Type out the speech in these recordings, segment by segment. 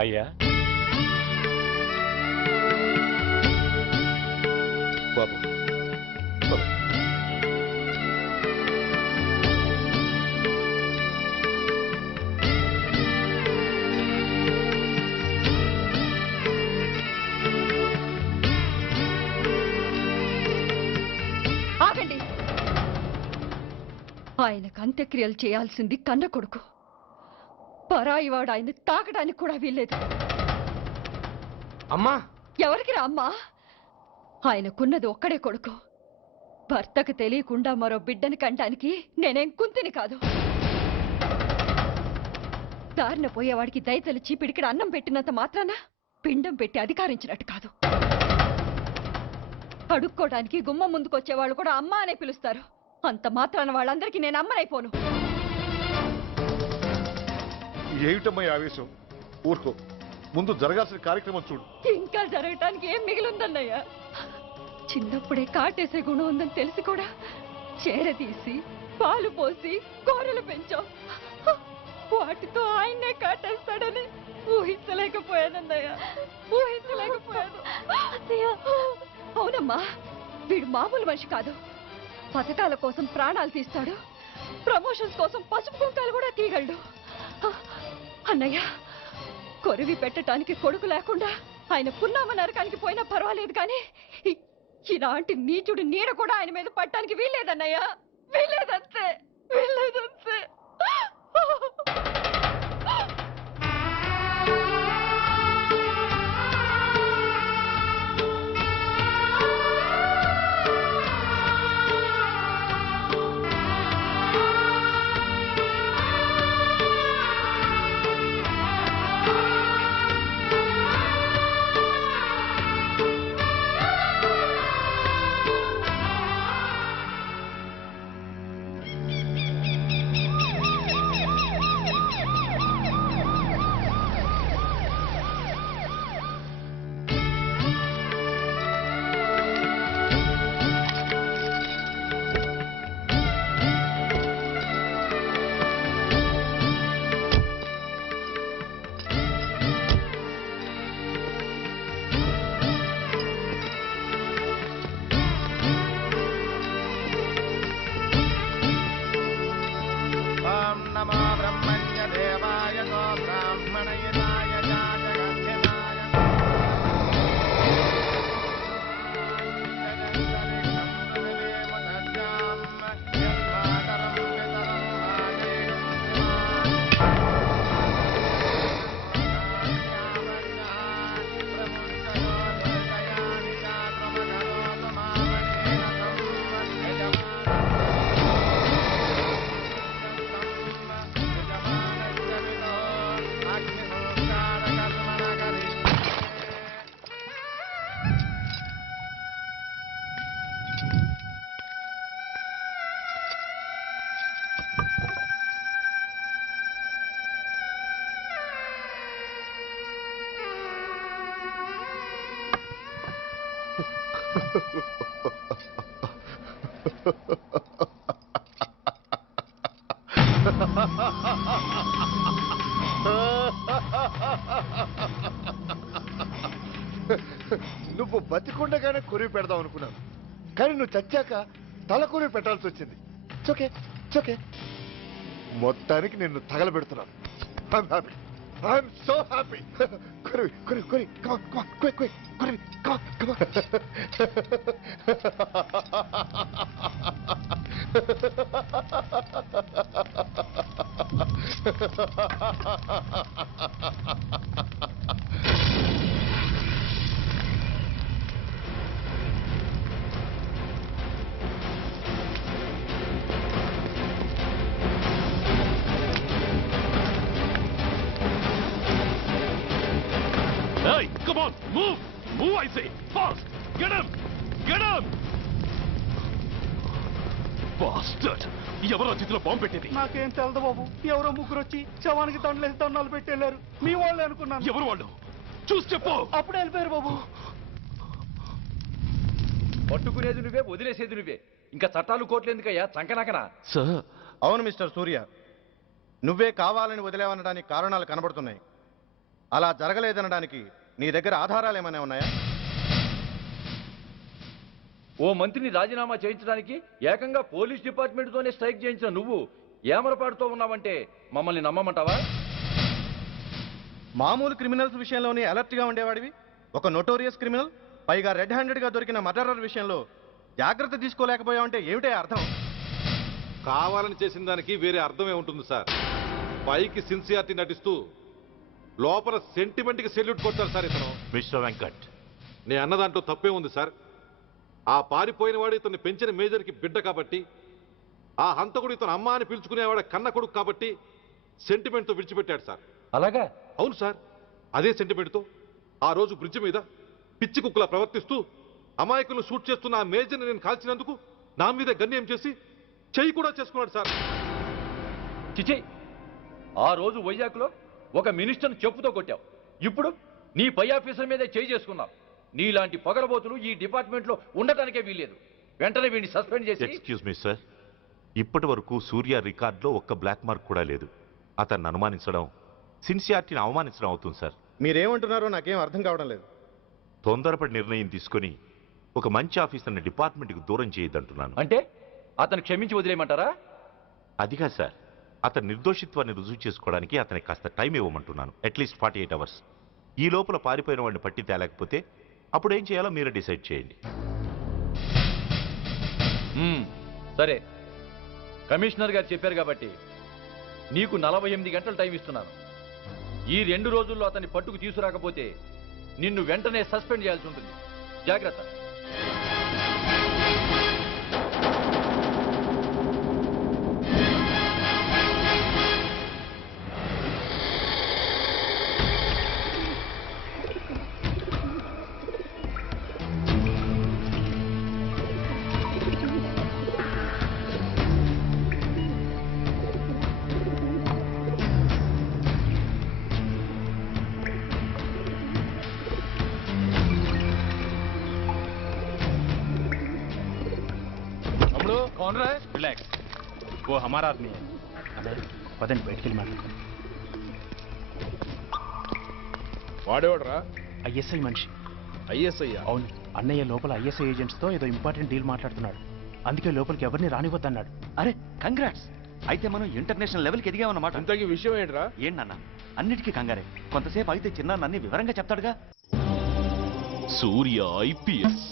అయ్యా. బాబు బాబు. ఆగండి. ఆయనకు అంత్యక్రియలు చేయాల్సింది కన్న కొడుకు. పరాయివాడు ఆయన తాకడానికి కూడా వీల్లేదు. అమ్మా! ఎవరికి రా అమ్మా? ఆయనకున్నది ఒక్కడే కొడుకు. భర్తకు తెలియకుండా మరో బిడ్డని కంటానికి నేనేం కుంతిని కాదు. దారిన పోయేవాడికి దయతలిచి పిడికిడ అన్నం పెట్టినంత మాత్రాన పిండం పెట్టి అధికారించినట్టు కాదు. అడుక్కోవడానికి గుమ్మం ముందుకొచ్చేవాళ్ళు కూడా అమ్మ అనే పిలుస్తారు. అంత మాత్రాన వాళ్ళందరికీ నేను అమ్మనైపోను. ఏమిటమ్మా ఈ ఆవేశం? ఊరుకో. ముందు జరగాల్సిన కార్యక్రమం చూడు. ఇంకా జరగటానికి ఏం మిగిలిందన్నయ్య? చిన్నప్పుడే కాటేసే గుణం ఉందని తెలిసి కూడా చేరదీసి పాలు పోసి కూరలు పెంచాం. వాటితో ఆయన్నే కాటేస్తాడని ఊహించలేకపోయానన్నయ్య. ఊహించలేకపోయాను. అవునమ్మా వీడు మామూలు మనిషి కాదు. పథకాల కోసం ప్రాణాలు తీస్తాడు. ప్రమోషన్స్ కోసం పసుపు కుంకాలు కూడా తీయగలడు. అన్నయ్య కొరివి పెట్టడానికి కొడుకు లేకుండా ఆయన పున్నామ నరకానికి పోయినా పర్వాలేదు కానీ ఇలాంటి నీచుడు నీడ కూడా ఆయన మీద పట్టడానికి వీల్లేదన్నయ్య. వీల్లేదంతే. వీల్లేదంతే. నువ్వు బతికుండగానే కొరివి పెడదాం అనుకున్నాను. కానీ నువ్వు చచ్చాక తల కొరివి పెట్టాల్సి వచ్చింది. చోకే చోకే మొత్తానికి నిన్ను తగలబెడుతున్నాను. I'm so happy. Kuribi, Kuribi, Kuribi, come on, come on, quick, quick, Kuribi, come on, come on. Say! Fast! Get him! Get him! Bastard! ఎవరో చేతిలో బాంబు పెట్టేది. నాకేం తెలదు బాబు. ఎవరో ముగ్గురు వచ్చి శవానికి దండలేసి దండాలు పెట్టేళ్ళారు. మీ వాళ్ళే అనుకున్నాను. ఎవరు వాళ్ళు? చూసి చెప్పు. అప్పుడే వెళ్ళిపోయారు బాబు. పట్టుకునేది నువ్వే వదిలేసేది నువ్వే. ఇంకా చట్టాలు కోట్లు ఎందుకయ్యా? చంకనాకనా సార్. అవును మిస్టర్ సూర్య. నువ్వే కావాలని వదిలేవనడానికి కారణాలు కనబడుతున్నాయి. అలా జరగలేదనడానికి నీ దగ్గర ఆధారాలు ఏమైనా ఉన్నాయా? ఓ మంత్రిని రాజీనామా చేయించడానికి ఏకంగా పోలీస్ డిపార్ట్మెంట్తోనే స్ట్రైక్ చేయించిన నువ్వు ఏమరపాటుతో ఉన్నావంటే మమ్మల్ని నమ్మమంటావా? మామూలు క్రిమినల్స్ విషయంలోనే అలర్ట్గా ఉండేవాడివి. ఒక నోటోరియస్ క్రిమినల్ పైగా రెడ్ హ్యాండెడ్గా దొరికిన మర్డరర్ విషయంలో జాగ్రత్త తీసుకోలేకపోయావంటే ఏమిటే అర్థం? కావాలని చేసిన దానికి వేరే అర్థమే ఉంటుంది సార్. పైకి సిన్సియారిటీ నటిస్తూ లోపల సెంటిమెంట్కి సెల్యూట్ కొడతారు సార్ ఇతను. మిస్టర్ వెంకట్. నే అన్న దాంట్లో తప్పే ఉంది సార్. ఆ పారిపోయిన వాడు ఇతన్ని పెంచిన మేజర్కి బిడ్డ కాబట్టి ఆ హంతకుడు ఇతను అమ్మ అని పిలుచుకునేవాడు కన్న కొడుకు కాబట్టి సెంటిమెంట్తో విడిచిపెట్టాడు సార్. అలాగా? అవును సార్. అదే సెంటిమెంట్తో ఆ రోజు బ్రిడ్జ్ మీద పిచ్చి కుక్కలా ప్రవర్తిస్తూ అమాయకులను షూట్ చేస్తున్న ఆ మేజర్ని నేను కాల్చినందుకు నా మీద గన్యం చేసి చెయ్యి కూడా చేసుకున్నాడు సార్. చిచి ఆ రోజు వైజాగ్లో ఒక మినిస్టర్ని చెప్పుతో కొట్టావు. ఇప్పుడు నీ పై ఆఫీసర్ మీదే చేయి చేసుకున్నావు. నీలాంటి పొగరబోతులు ఈ డిపార్ట్మెంట్లో ఉండటానికే వీల్లేదు. వెంటనే వీడిని సస్పెండ్ చేసి ఎక్స్క్యూజ్ మీ సార్. ఇప్పటి వరకు సూర్య రికార్డులో ఒక్క బ్లాక్ మార్క్ కూడా లేదు. అతన్ని అనుమానించడం సిన్సియారిటీని అవమానించడం అవుతుంది సార్. మీరేమంటున్నారో నాకేం అర్థం కావడం లేదు. తొందరపడి నిర్ణయం తీసుకొని ఒక మంచి ఆఫీసర్ని డిపార్ట్మెంట్కి దూరం చేయొద్దంటున్నాను. అంటే? అతను క్షమించి వదిలేయమంటారా? అదిగా సార్. అతని నిర్దోషిత్వాన్ని రుజువు చేసుకోవడానికి అతనికి కాస్త time ఇవ్వమంటున్నాను. At least forty eight hours. ఈ లోపల పారిపోయిన వాడిని పట్టి తేలేకపోతే అప్పుడు ఏం చేయాలో మీరే డిసైడ్ చేయండి. మ్మ్, సరే. కమిషనర్ గారు చెప్పారు కాబట్టి నీకు నలభై ఎనిమిది గంటలు టైం ఇస్తున్నాను. ఈ రెండు రోజుల్లో అతన్ని పట్టుకు తీసుకురాకపోతే నిన్ను వెంటనే సస్పెండ్ చేయాల్సి ఉంటుంది. జాగ్రత్త. కౌన్ రా రిలాక్స్ ఓ హమారా ఆద్మీ హై. అన్నయ్య పదండి బయటికి వెళ్ళి మాట్లాడతాం వాడేవాడరా ఐఎస్ఐ మనిషి ఐఎస్ఐ అవును. అన్నయ్య లోపల ఐఎస్ఐ ఏజెంట్స్తో ఏదో ఇంపార్టెంట్ డీల్ మాట్లాడుతున్నాడు. అందుకే లోపలికి ఎవరిని రానివ్వద్దన్నాడు. అరే కంగ్రాట్స్ అయితే మనం ఇంటర్నేషనల్ లెవెల్కి ఎదిగామన్నమాట ఇంతకీ విషయం ఏంట్రా? ఏంటన్నా అన్నిటికీ కంగారే. కొంతసేపు అయితే చిన్న అన్ని వివరంగా చెప్తాడుగా. సూర్య ఐపీఎస్.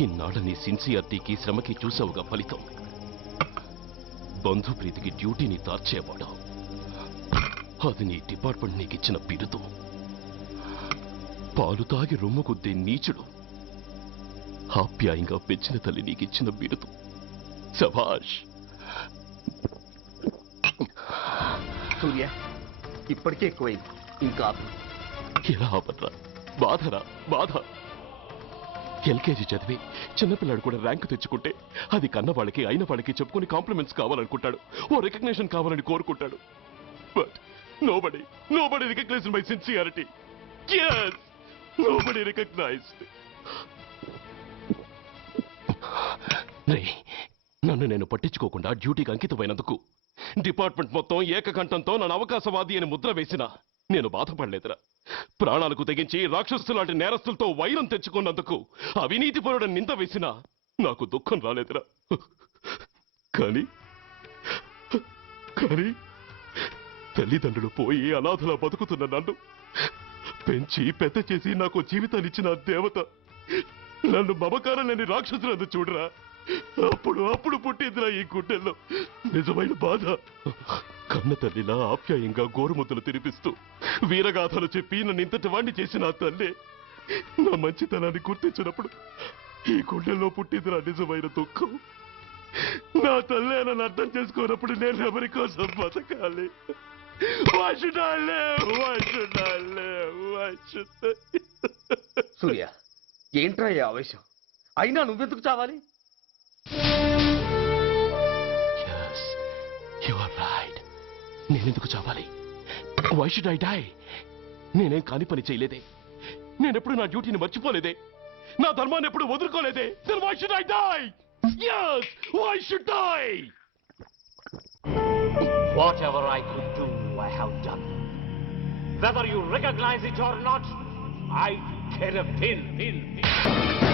ఇన్నాళ్ళ నీ సిన్సియారిటీకి శ్రమకి చూసావుగా ఫలితం. బంధుప్రీతికి డ్యూటీని తార్చేవాడు. అది నీ డిపార్ట్మెంట్ నీకు ఇచ్చిన బిరుదు. పాలు తాగి రొమ్ము కొద్దే నీచుడు. ఆప్యాయంగా పెంచిన తల్లి నీకిచ్చిన బిరుదు. సభాష్! సూర్య ఇప్పటికే ఎక్కువైంది. ఇంకా. ఎలా ఆపట్రా బాధరా బాధ. ఎల్కేజీ చదివి చిన్నపిల్లాడు కూడా ర్యాంకు తెచ్చుకుంటే అది కన్నవాళ్ళకి అయిన వాళ్ళకి చెప్పుకుని కాంప్లిమెంట్స్ కావాలనుకుంటాడు. ఓ రికగ్నేషన్ కావాలని కోరుకుంటాడు. But nobody nobody recognise my sincerity no nobody recognised రే నన్ను నేను పట్టించుకోకుండా డ్యూటీకి అంకితమైనందుకు డిపార్ట్మెంట్ మొత్తం ఏకకంఠంతో నన్ను అవకాశవాది అని ముద్ర వేసినా నేను బాధపడలేదురా. ప్రాణాలకు తెగించి రాక్షసు లాంటి నేరస్తులతో వైరం తెచ్చుకున్నందుకు అవినీతి అవినీతిపరుడు నింద వేసినా నాకు దుఃఖం రాలేదురా. కానీ కానీ తల్లిదండ్రులు పోయి అనాథలా బతుకుతున్న నన్ను పెంచి పెద్ద చేసి నాకు జీవితాన్ని ఇచ్చిన దేవత నన్ను మమకారం లేని రాక్షసులను చూడరా. అప్పుడు అప్పుడు పుట్టిందిరా ఈ గుడ్డెల్లో నిజమైన బాధ. కన్న తల్లిలా ఆప్యాయంగా గోరుముద్దలు తినిపిస్తూ వీరగాథలు చెప్పి నన్ను ఇంతటి వాణ్ణి చేసిన ఆ తల్లి నా మంచితనాన్ని గుర్తించినప్పుడు ఈ గుండెల్లో పుట్టిందిరా నిజమైన దుఃఖం. నా తల్లి నన్ను అర్థం చేసుకోనప్పుడు నేను ఎవరి కోసం బతకాలి? సూర్య ఏంట్రా ఆవేశం? అయినా నువ్వెందుకు చావాలి? నేనెందుకు చావాలి వై షుడ్ ఐ డై నేనేం కాని పని చేయలేదే నేనెప్పుడు నా డ్యూటీని మర్చిపోలేదే నా ధర్మాన్ని ఎప్పుడు వదులుకోలేదే then why should I die yes why should i Whatever I could do, I have done. whether you recognize it or not, I care a pin. pin, pin.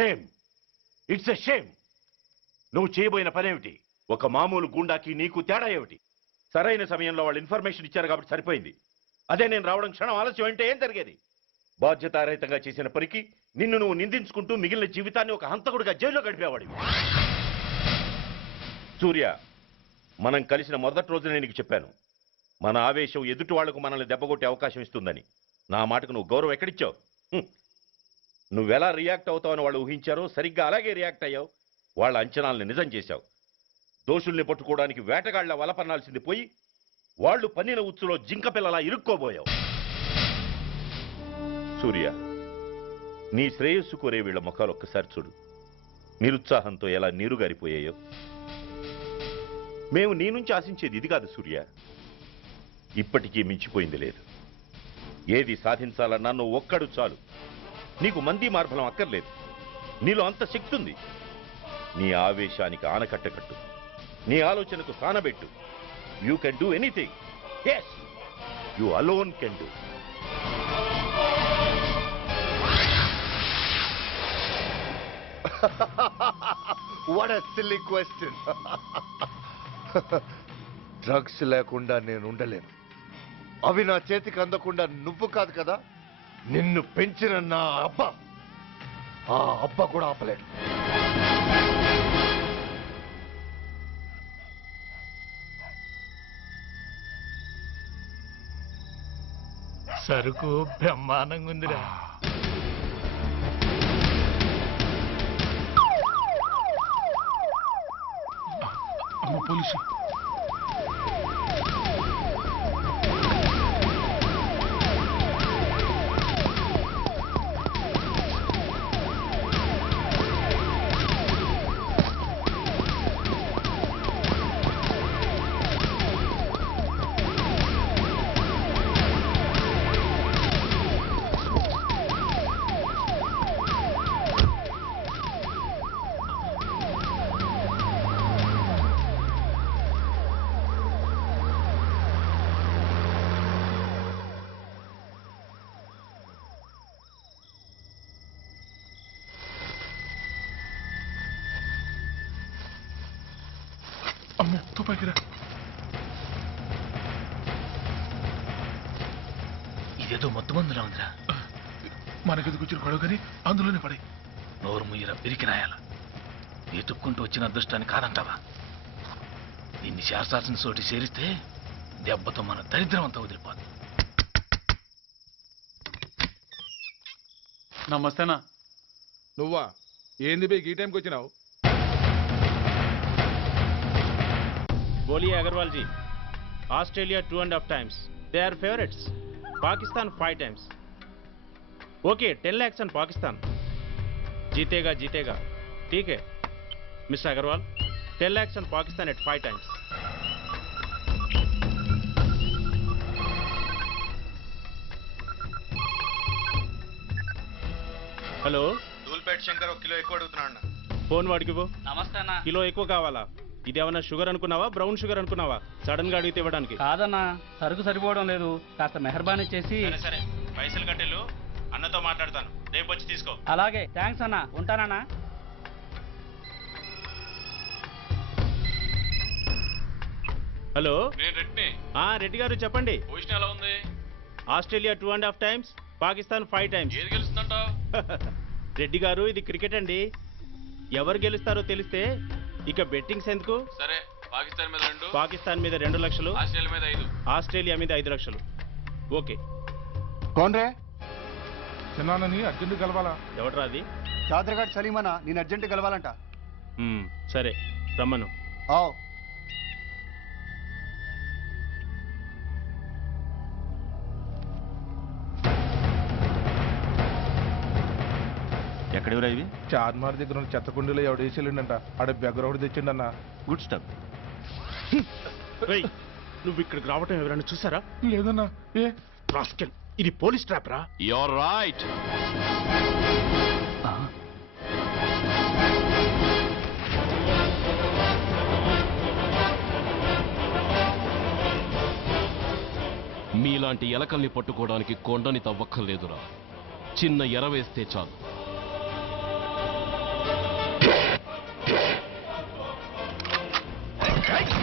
Shame it's a shame నువ్వు చేయబోయిన పనేమిటి? ఒక మామూలు గుండాకి నీకు తేడా ఏమిటి? సరైన సమయంలో వాళ్ళు ఇన్ఫర్మేషన్ ఇచ్చారు కాబట్టి సరిపోయింది. అదే నేను రావడం క్షణం ఆలస్యం అంటే ఏం జరిగేది? బాధ్యతారహితంగా చేసిన పనికి నిన్ను నువ్వు నిందించుకుంటూ మిగిలిన జీవితాన్ని ఒక హంతకుడిగా జైల్లో గడిపేవాడివి. సూర్య మనం కలిసిన మొదటి రోజునే నీకు చెప్పాను. మన ఆవేశం ఎదుటి వాళ్ళకు మనల్ని దెబ్బగొట్టే అవకాశం ఇస్తుందని. నా మాటకు నువ్వు గౌరవం ఎక్కడిచ్చావు? నువ్వెలా రియాక్ట్ అవుతావని వాళ్ళు ఊహించారో సరిగ్గా అలాగే రియాక్ట్ అయ్యావు. వాళ్ళ అంచనాల్ని నిజం చేశావు. దోషుల్ని పట్టుకోవడానికి వేటగాళ్ళ వలపన్నాల్సింది పోయి వాళ్ళు పన్నిన ఉచ్చులో జింక పిల్లలా ఇరుక్కోబోయావు. సూర్య నీ శ్రేయస్సు కోరే వీళ్ళ ముఖాలు ఒక్కసారి చూడు. నిరుత్సాహంతో ఎలా నీరుగారిపోయాయో. మేము నీ నుంచి ఆశించేది ఇది కాదు సూర్య. ఇప్పటికీ మించిపోయింది లేదు. ఏది సాధించాలన్నా నువ్వు ఒక్కడు చాలు. నీకు మంది మార్బలం అక్కర్లేదు. నీలో అంత శక్తి ఉంది నీ ఆవేశానికి ఆనకట్ట కట్టు నీ ఆలోచనకు స్థానబెట్టు. You can do anything yes you alone can do what silly question drugs లేకుండా నేను ఉండలేను. అవి నా చేతికి అందకుండా నువ్వు కాదు కదా? నిన్ను పెంచిన నా అబ్బ. ఆ అబ్బ కూడా ఆపలేడు. సరుకు బ్రహ్మాండంగా ఉందిరా. అమ్మ పోలీసు. మనకెందుకు వచ్చిన గొడవ కానీ అందులోనే పడే. నోరు పిరికి పిరికినాయాల. ఎటుక్కుంటూ వచ్చిన అదృష్టాన్ని కాదంటావా? ఇన్ని చేర్చాల్సిన చోటి చేరిస్తే దెబ్బతో మన దరిద్రం అంతా వదిలిపోదు నమస్తేనా? నువ్వా? ఏంది బే ఈ టైంకి వచ్చినావు? Boliya Agarwalji. Australia two and half times. They are favourites Pakistan five times okay ten lakhs and Pakistan. జీతేగా జీతేగా. టీకే miss Agarwal. Ten lakhs and Pakistan at five times. Hello. Dhoolpet Shankar ఒక కిలో ఎక్కువ అడుగుతున్నాడు ఫోన్ వాడికి నమస్తే అన్న. Kilo ఎక్కువ కావాలా? ఇదేమన్నా షుగర్ అనుకున్నావా? బ్రౌన్ షుగర్ అనుకున్నావా? సడన్గా అడిగితే ఇవ్వడానికి. కాదన్నా సరుకు సరిపోవడం లేదు. కాస్త మెహర్బానీ చేసి సరే. అన్నతో మాట్లాడతాను. రేపు వచ్చి తీసుకో. అలాగే. థ్యాంక్స్ అన్న. ఉంటానన్నా. హలో. నేను రెడ్ని ఆ రెడ్డి గారు చెప్పండి. పొజిషన్ ఎలా ఉంది? Australia two and half times Pakistan five times. ఏది గెలుస్తుందంటావు? రెడ్డి గారు ఇది క్రికెట్ అండి. ఎవరు గెలుస్తారో తెలిస్తే ఇక బెట్టింగ్స్ ఎందుకు? సరే పాకిస్తాన్ మీద రెండు. పాకిస్తాన్ మీద రెండు లక్షలు. ఆస్ట్రేలియా మీద ఐదు. ఆస్ట్రేలియా మీద ఐదు లక్షలు. ఓకే. కోన్రే చిన్నాన్నని అర్జెంట్ కలవాలా? ఎవడ్రా అది? చాదరగాడ్ సలీమనా నేను అర్జెంట్ కలవాలంట. సరే రమ్మను. ఆవ్. ఎక్కడివరా ఇవి? చార్మార్ దగ్గర ఉన్న చెత్త కుండీలో ఎవడు వేసేళ్ళంట ఆడ బెగ్గర ఒకటి తెచ్చిండన్న. Good stuff. రేయ్, నువ్వు ఇక్కడికి రావటం ఎవరైనా చూసారా? లేదన్నా. ఏ? రాస్కెల్. ఇది పోలీస్ ట్రాప్ రా యువర్ రైట్ మీలాంటి ఎలకల్ని పట్టుకోవడానికి కొండని తవ్వక్కర్లేదురా. చిన్న ఎర వేస్తే చాలు. Right?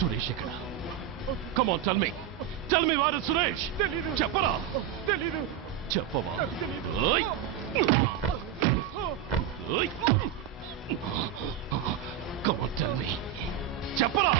సురేష్ ఎక్కడ? Come on tell me tell me వారు సురేష్. చెప్పరా? తెలీదు. చెప్పవా? ఓయ్. ఓయ్. కమాన్ టెల్ మీ చెప్పరా?